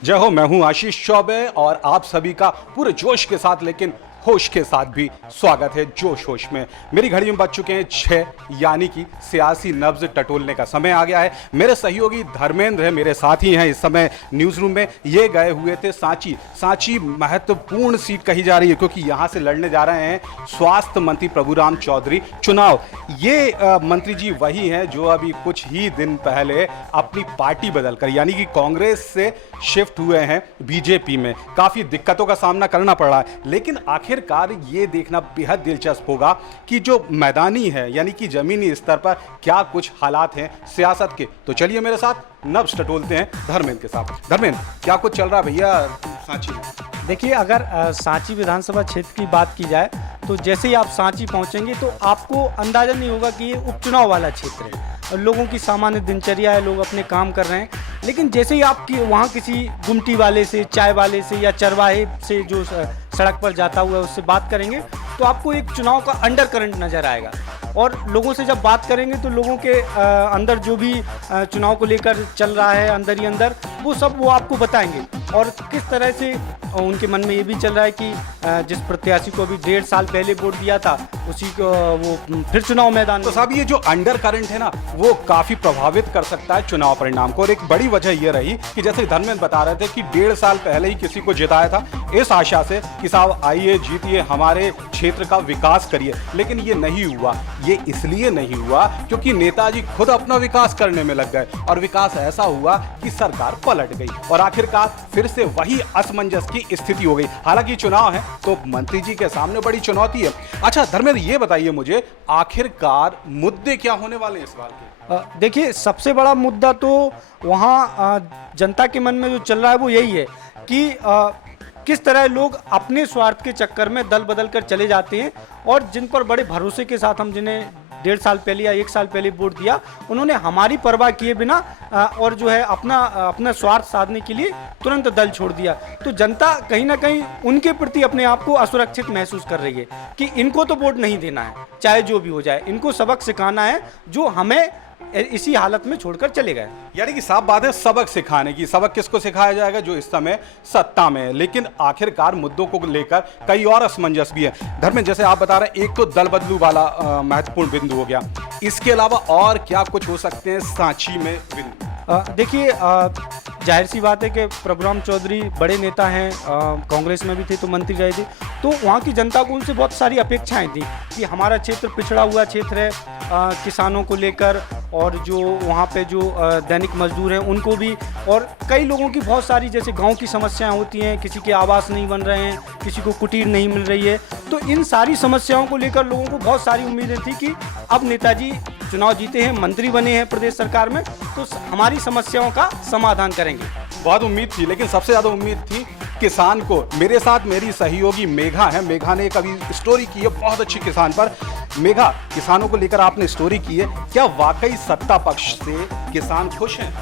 जय हो, मैं हूं आशीष चौबे और आप सभी का पूरे जोश के साथ लेकिन होश के साथ भी स्वागत है जोश होश में। मेरी घड़ी में बज चुके हैं 6, यानी कि सियासी नब्ज टटोलने का समय आ गया है। मेरे सहयोगी धर्मेंद्र है, मेरे साथ ही हैं इस समय न्यूज रूम में। ये गए हुए थे सांची महत्वपूर्ण सीट कही जा रही है क्योंकि यहां से लड़ने जा रहे हैं स्वास्थ्य मंत्री प्रभुराम चौधरी चुनाव। ये मंत्री जी वही हैं जो अभी कुछ ही दिन पहले अपनी पार्टी बदलकर यानी कि कांग्रेस से शिफ्ट हुए हैं बीजेपी में। काफी दिक्कतों का सामना करना पड़ रहा है, लेकिन आखिरकार ये देखना बेहद दिलचस्प होगा कि जो मैदानी है यानी कि जमीनी स्तर पर क्या कुछ हालात हैं सियासत के। तो चलिए मेरे साथ नब्ज टटोलते हैं धर्मेंद्र के साथ। धर्मेंद्र, क्या कुछ चल रहा है भैया सांची में? देखिए, अगर सांची विधानसभा क्षेत्र की बात की जाए तो जैसे ही आप सांची पहुंचेंगे तो आपको अंदाजा नहीं होगा कि ये उपचुनाव वाला क्षेत्र है और लोगों की सामान्य दिनचर्या है, लोग अपने काम कर रहे हैं। लेकिन जैसे ही आप वहाँ किसी गुमटी वाले से, चाय वाले से या चरवाहे से जो सड़क पर जाता हुआ है उससे बात करेंगे तो आपको एक चुनाव का अंडर करंट नज़र आएगा। और लोगों से जब बात करेंगे तो लोगों के अंदर जो भी चुनाव को लेकर चल रहा है अंदर ही अंदर वो आपको बताएंगे। और किस तरह से उनके मन में ये भी चल रहा है कि जिस प्रत्याशी को अभी 1.5 साल पहले वोट दिया था उसी को वो फिर चुनाव मैदान। तो साहब, ये जो अंडर करंट है ना वो काफी प्रभावित कर सकता है चुनाव परिणाम को। और एक बड़ी वजह ये रही कि जैसे धर्मेंद्र बता रहे थे कि 1.5 साल पहले ही किसी को जिताया था इस आशा से कि साहब आइए जीतिए, हमारे क्षेत्र का विकास करिए। लेकिन ये नहीं हुआ। ये इसलिए नहीं हुआ क्योंकि नेताजी खुद अपना विकास करने में लग गए और विकास ऐसा हुआ कि सरकार पलट गई और आखिरकार फिर से वही असमंजस की स्थिति हो गई। हालांकि चुनाव है तो मंत्री जी के सामने बड़ी चुनौती है। अच्छा धर्मेंद्र, ये बताइए मुझे आखिरकार मुद्दे क्या होने वाले हैं इस बार के? देखिए, सबसे बड़ा मुद्दा तो वहाँ जनता के मन में जो चल रहा है वो यही है कि किस तरह लोग अपने स्वार्थ के चक्कर में दल बदल कर चले जाते हैं और जिन पर बड़े भरोसे के साथ हम जिन्हें 1.5 साल पहले या 1 साल पहले वोट दिया, उन्होंने हमारी परवाह किए बिना और जो है अपना स्वार्थ साधने के लिए तुरंत दल छोड़ दिया। तो जनता कहीं ना कहीं उनके प्रति अपने आप को असुरक्षित महसूस कर रही है कि इनको तो वोट नहीं देना है, चाहे जो भी हो जाए। इनको सबक सिखाना है जो हमें इसी हालत में छोड़कर चले गए। यानी कि साफ बात है सबक सिखाने की। सबक किसको सिखाया जाएगा? जो इस समय सत्ता में है। लेकिन आखिरकार मुद्दों को लेकर कई और असमंजस भी है। धर्मेंद्र, जैसे आप बता रहे हैं एक तो दल बदलू वाला महत्वपूर्ण बिंदु हो गया, इसके अलावा और क्या कुछ हो सकते हैं सांची में बिंदु? देखिए, जाहिर सी बात है कि प्रभुराम चौधरी बड़े नेता हैं, कांग्रेस में भी थे तो मंत्री रहे थे, तो वहाँ की जनता को उनसे बहुत सारी अपेक्षाएं थी कि हमारा क्षेत्र पिछड़ा हुआ क्षेत्र है, किसानों को लेकर और जो वहाँ पे जो दैनिक मजदूर हैं उनको भी, और कई लोगों की बहुत सारी जैसे गांव की समस्याएं होती हैं, किसी के आवास नहीं बन रहे हैं, किसी को कुटीर नहीं मिल रही है। तो इन सारी समस्याओं को लेकर लोगों को बहुत सारी उम्मीदें थी कि अब नेताजी चुनाव जीते हैं, मंत्री बने हैं प्रदेश सरकार में, तो हमारी समस्याओं का समाधान करेंगे। बहुत उम्मीद थी, लेकिन सबसे ज़्यादा उम्मीद थी किसान को। मेरे साथ मेरी सहयोगी मेघा है। मेघा ने कभी स्टोरी की है बहुत अच्छी किसान पर। मेघा, किसानों को लेकर आपने स्टोरी की है, क्या वाकई सत्ता पक्ष से किसान खुश हैं?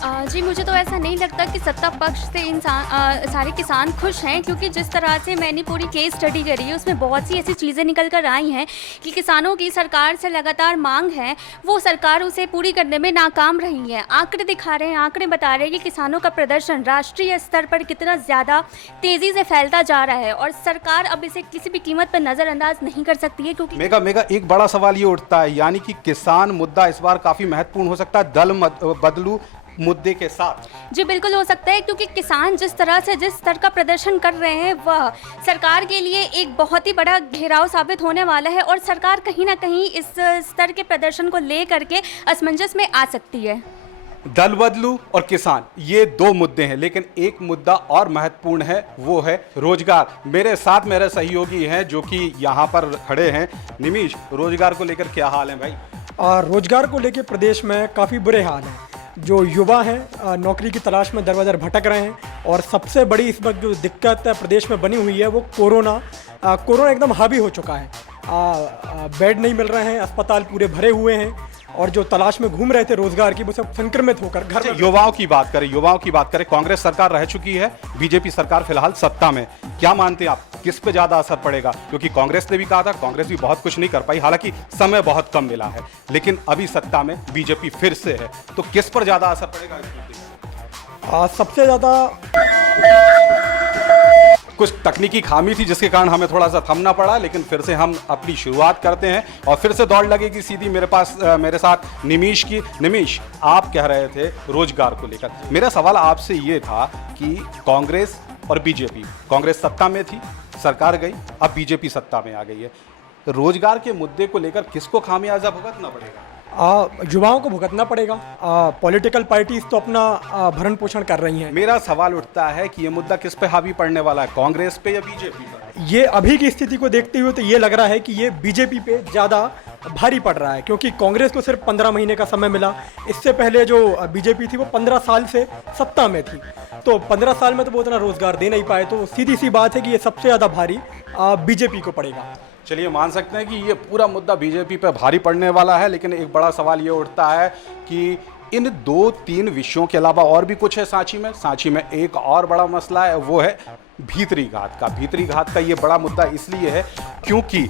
जी, मुझे तो ऐसा नहीं लगता कि सत्ता पक्ष से सारे किसान खुश हैं, क्योंकि जिस तरह से मैंने पूरी केस स्टडी करी है उसमें बहुत सी ऐसी चीज़ें निकल कर आई हैं कि किसानों की सरकार से लगातार मांग है, वो सरकार उसे पूरी करने में नाकाम रही है। आंकड़े दिखा रहे हैं, आंकड़े बता रहे हैं कि किसानों का प्रदर्शन राष्ट्रीय स्तर पर कितना ज़्यादा तेज़ी से फैलता जा रहा है और सरकार अब इसे किसी भी कीमत पर नज़रअंदाज नहीं कर सकती है। क्योंकि मेघा, एक बड़ा सवाल ये उठता है, यानी कि किसान मुद्दा इस बार काफ़ी महत्वपूर्ण हो सकता है दल बदलू मुद्दे के साथ। जी बिल्कुल हो सकता है, क्योंकि किसान जिस तरह से जिस स्तर का प्रदर्शन कर रहे हैं वह सरकार के लिए एक बहुत ही बड़ा घेराव साबित होने वाला है और सरकार कहीं ना कहीं इस स्तर के प्रदर्शन को ले करके असमंजस में आ सकती है। दल बदलू और किसान, ये 2 मुद्दे हैं, लेकिन एक मुद्दा और महत्वपूर्ण है, वो है रोजगार। मेरे साथ मेरे सहयोगी हैं जो कि यहाँ पर खड़े हैं। निमीश, रोजगार को लेकर क्या हाल है भाई? रोजगार को लेकर प्रदेश में काफ़ी बुरे हाल हैं। जो युवा हैं नौकरी की तलाश में दर बदर भटक रहे हैं और सबसे बड़ी इस वक्त जो दिक्कत प्रदेश में बनी हुई है वो कोरोना एकदम हावी हो चुका है। बेड नहीं मिल रहे हैं, अस्पताल पूरे भरे हुए हैं और जो तलाश में घूम रहे थे रोजगार की वो सब संक्रमित होकर घर में। युवाओं की बात करें, कांग्रेस सरकार रह चुकी है, बीजेपी सरकार फिलहाल सत्ता में। क्या मानते हैं आप, किस पे ज्यादा असर पड़ेगा? क्योंकि कांग्रेस ने भी कहा था, कांग्रेस भी बहुत कुछ नहीं कर पाई, हालांकि समय बहुत कम मिला है, लेकिन अभी सत्ता में बीजेपी फिर से है, तो किस पर ज्यादा असर पड़ेगा इस मुद्दे? सबसे ज़्यादा कुछ तकनीकी खामी थी जिसके कारण हमें थोड़ा सा थमना पड़ा, लेकिन फिर से हम अपनी शुरुआत करते हैं और फिर से दौड़ लगेगी सीधी मेरे साथ निमीश की। निमीश, आप कह रहे थे रोजगार को लेकर, मेरा सवाल आपसे ये था कि कांग्रेस और बीजेपी, कांग्रेस सत्ता में थी, सरकार गई, अब बीजेपी सत्ता में आ गई है, रोजगार के मुद्दे को लेकर किसको खामियाजा भुगतना पड़ेगा? युवाओं को भुगतना पड़ेगा। पॉलिटिकल पार्टीज तो अपना भरण पोषण कर रही हैं। मेरा सवाल उठता है कि ये मुद्दा किस पे हावी पड़ने वाला है, कांग्रेस पे या बीजेपी पे? ये अभी की स्थिति को देखते हुए तो ये लग रहा है कि ये बीजेपी पे ज़्यादा भारी पड़ रहा है, क्योंकि कांग्रेस को सिर्फ 15 महीने का समय मिला। इससे पहले जो बीजेपी थी वो 15 साल से सत्ता में थी, तो 15 साल में तो वो उतना रोजगार दे नहीं पाए, तो सीधी सी बात है कि ये सबसे ज़्यादा भारी बीजेपी को पड़ेगा। चलिए मान सकते हैं कि ये पूरा मुद्दा बीजेपी पे भारी पड़ने वाला है, लेकिन एक बड़ा सवाल ये उठता है कि इन 2-3 विषयों के अलावा और भी कुछ है सांची में। सांची में एक और बड़ा मसला है, वो है भीतरी घात का। भीतरी घात का ये बड़ा मुद्दा इसलिए है क्योंकि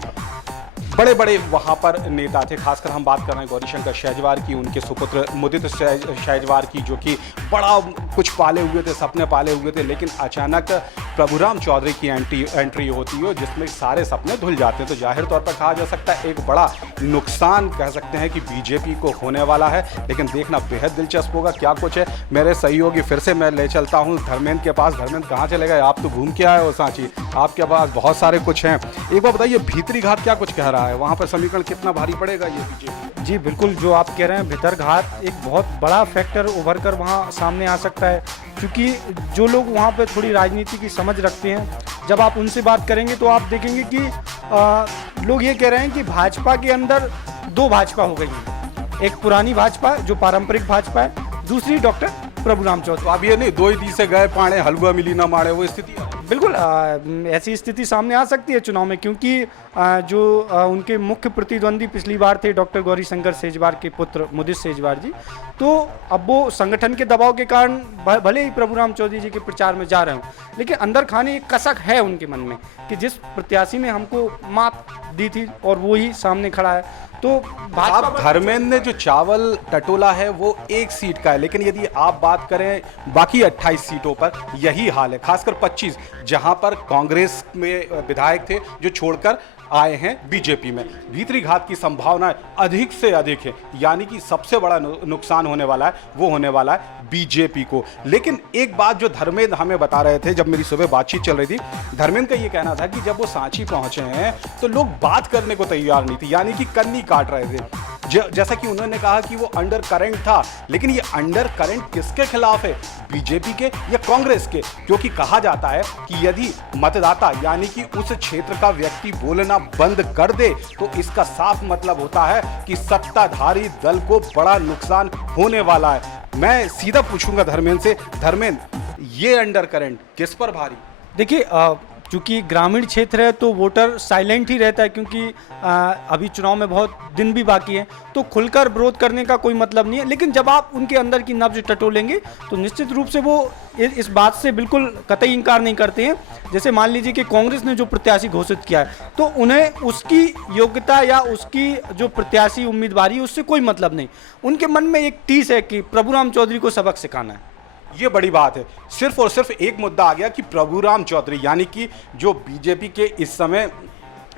बड़े बड़े वहाँ पर नेता थे, खासकर हम बात कर रहे हैं गौरीशंकर शेजवार की, उनके सुपुत्र मुदित शेजवार की, जो कि बड़ा कुछ पाले हुए थे, सपने पाले हुए थे, लेकिन अचानक प्रभुराम चौधरी की एंट्री होती है जिसमें सारे सपने धुल जाते हैं। तो जाहिर तौर पर कहा जा सकता है एक बड़ा नुकसान कह सकते हैं कि बीजेपी को होने वाला है, लेकिन देखना बेहद दिलचस्प होगा क्या कुछ है। मेरे सहयोगी फिर से मैं ले चलता हूँ धर्मेंद्र के पास। धर्मेंद्र, कहाँ चले गए आप? तो घूम के आए हो सांची, आपके पास बहुत सारे कुछ हैं। एक बार बताइए भीतरी घात क्या कुछ कह रहा है, वहाँ पर समीकरण कितना भारी पड़ेगा ये बीजेपी? जी बिल्कुल, जो आप कह रहे हैं भितरघात एक बहुत बड़ा फैक्टर उभर कर वहाँ सामने आ सकता है, क्योंकि जो लोग वहाँ पे थोड़ी राजनीति की समझ रखते हैं, जब आप उनसे बात करेंगे तो आप देखेंगे कि लोग ये कह रहे हैं कि भाजपा के अंदर 2 भाजपा हो गई है। एक पुरानी भाजपा जो पारंपरिक भाजपा है, दूसरी डॉक्टर प्रभुराम चौधरी। तो अब ये नहीं 2 ही दी से गए पाने हलवा मिली ना मारे, वो स्थिति है। बिल्कुल ऐसी स्थिति सामने आ सकती है चुनाव में, क्योंकि जो उनके मुख्य प्रतिद्वंदी पिछली बार थे डॉक्टर गौरीशंकर शेजवार के पुत्र मुदित शेजवार जी, तो अब वो संगठन के दबाव के कारण भले ही प्रभुराम चौधरी जी के प्रचार में जा रहे हों, लेकिन अंदर खाने एक कसक है उनके मन में कि जिस प्रत्याशी ने हमको मात दी थी और वो ही सामने खड़ा है। तो आप धर्मेंद्र ने जो चावल टटोला है वो 1 सीट का है, लेकिन यदि आप बात करें बाकी 28 सीटों पर यही हाल है, खासकर 25 जहां पर कांग्रेस में विधायक थे जो छोड़कर आए हैं बीजेपी में। भीतरी घात की संभावना अधिक से अधिक है, यानी कि सबसे बड़ा नुकसान होने वाला है वो होने वाला है बीजेपी को। लेकिन एक बात जो धर्मेंद्र हमें बता रहे थे जब मेरी सुबह बातचीत चल रही थी, धर्मेंद्र का ये कहना था कि जब वो सांची पहुंचे हैं तो लोग बात करने को तैयार नहीं थे, यानी कि कन्नी काट रहे थे। जैसा कि उन्होंने कहा कि वो अंडर करंट था, लेकिन ये अंडर करंट किसके खिलाफ है, बीजेपी के या कांग्रेस के? क्योंकि कहा जाता है कि यदि मतदाता यानी कि उस क्षेत्र का व्यक्ति बोलना बंद कर दे तो इसका साफ मतलब होता है कि सत्ताधारी दल को बड़ा नुकसान होने वाला है। मैं सीधा पूछूंगा धर्मेंद्र से, धर्मेंद्र ये अंडर करंट किस पर भारी? देखिए, चूँकि ग्रामीण क्षेत्र है तो वोटर साइलेंट ही रहता है, क्योंकि अभी चुनाव में बहुत दिन भी बाकी है, तो खुलकर विरोध करने का कोई मतलब नहीं है। लेकिन जब आप उनके अंदर की नब्ज टटोलेंगे तो निश्चित रूप से वो इस बात से बिल्कुल कतई इनकार नहीं करते हैं। जैसे मान लीजिए कि कांग्रेस ने जो प्रत्याशी घोषित किया है तो उन्हें उसकी योग्यता या उसकी जो प्रत्याशी उम्मीदवारी है उससे कोई मतलब नहीं, उनके मन में एक टीस है कि प्रभुराम चौधरी को सबक सिखाना है। ये बड़ी बात है। सिर्फ और सिर्फ एक मुद्दा आ गया कि प्रभुराम चौधरी यानी कि जो बीजेपी के इस समय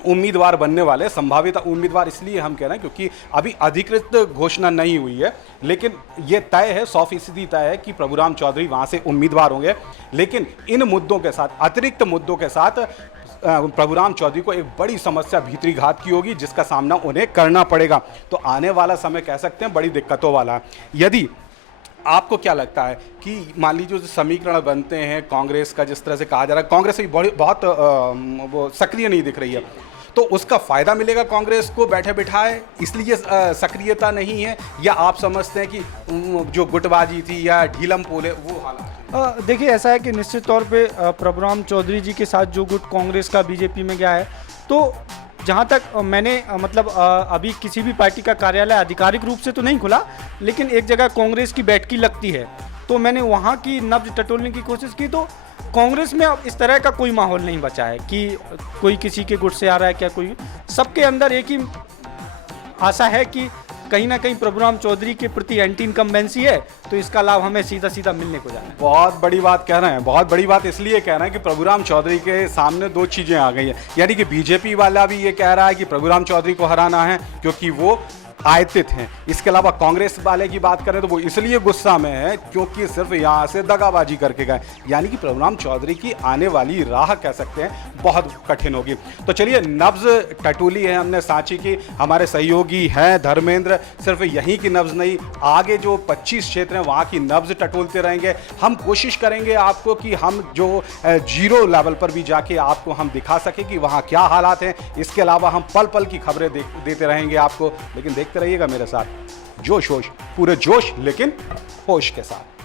उम्मीदवार बनने वाले, संभावित उम्मीदवार इसलिए हम कह रहे हैं क्योंकि अभी अधिकृत घोषणा नहीं हुई है, लेकिन ये तय है, 100% तय है कि प्रभुराम चौधरी वहाँ से उम्मीदवार होंगे। लेकिन इन मुद्दों के साथ, अतिरिक्त मुद्दों के साथ प्रभुराम चौधरी को एक बड़ी समस्या भीतरी घात की होगी जिसका सामना उन्हें करना पड़ेगा। तो आने वाला समय कह सकते हैं बड़ी दिक्कतों वाला है। यदि आपको क्या लगता है कि मान लीजिए जो समीकरण बनते हैं कांग्रेस का, जिस तरह से कहा जा रहा है कांग्रेस भी बहुत वो सक्रिय नहीं दिख रही है, तो उसका फायदा मिलेगा कांग्रेस को बैठे बिठाए, इसलिए सक्रियता नहीं है, या आप समझते हैं कि जो गुटबाजी थी या ढीलम पोले वो हालात? देखिए, ऐसा है कि निश्चित तौर पे प्रभुराम चौधरी जी के साथ जो गुट कांग्रेस का बीजेपी में गया है, तो जहाँ तक मैंने अभी किसी भी पार्टी का कार्यालय आधिकारिक रूप से तो नहीं खुला, लेकिन एक जगह कांग्रेस की बैठकी लगती है तो मैंने वहाँ की नब्ज टटोलने की कोशिश की, तो कांग्रेस में अब इस तरह का कोई माहौल नहीं बचा है कि कोई किसी के गुट से आ रहा है, क्या कोई, सबके अंदर एक ही आशा है कि कहीं ना कहीं प्रभुराम चौधरी के प्रति एंटी इनकम्बेंसी है, तो इसका लाभ हमें सीधा सीधा मिलने को जाना है। बहुत बड़ी बात कह रहे हैं, बहुत बड़ी बात इसलिए कह रहे हैं कि प्रभुराम चौधरी के सामने दो चीजें आ गई हैं। यानी कि बीजेपी वाला भी ये कह रहा है कि प्रभुराम चौधरी को हराना है क्योंकि वो आयतित हैं। इसके अलावा कांग्रेस वाले की बात करें तो वो इसलिए गुस्सा में है क्योंकि सिर्फ यहाँ से दगाबाजी करके गए। यानी कि प्रभुराम चौधरी की आने वाली राह कह सकते हैं बहुत कठिन होगी। तो चलिए, नब्ज टटोली है हमने सांची की, हमारे सहयोगी हैं धर्मेंद्र, सिर्फ यहीं की नब्ज नहीं, आगे जो 25 क्षेत्र हैं वहाँ की नब्ज टटोलते रहेंगे। हम कोशिश करेंगे आपको कि हम जो जीरो लेवल पर भी जाके आपको हम दिखा सके कि वहाँ क्या हालात हैं। इसके अलावा हम पल पल की खबरें देते रहेंगे आपको, लेकिन देखते रहिएगा मेरे साथ जोश होश, पूरे जोश लेकिन होश के साथ।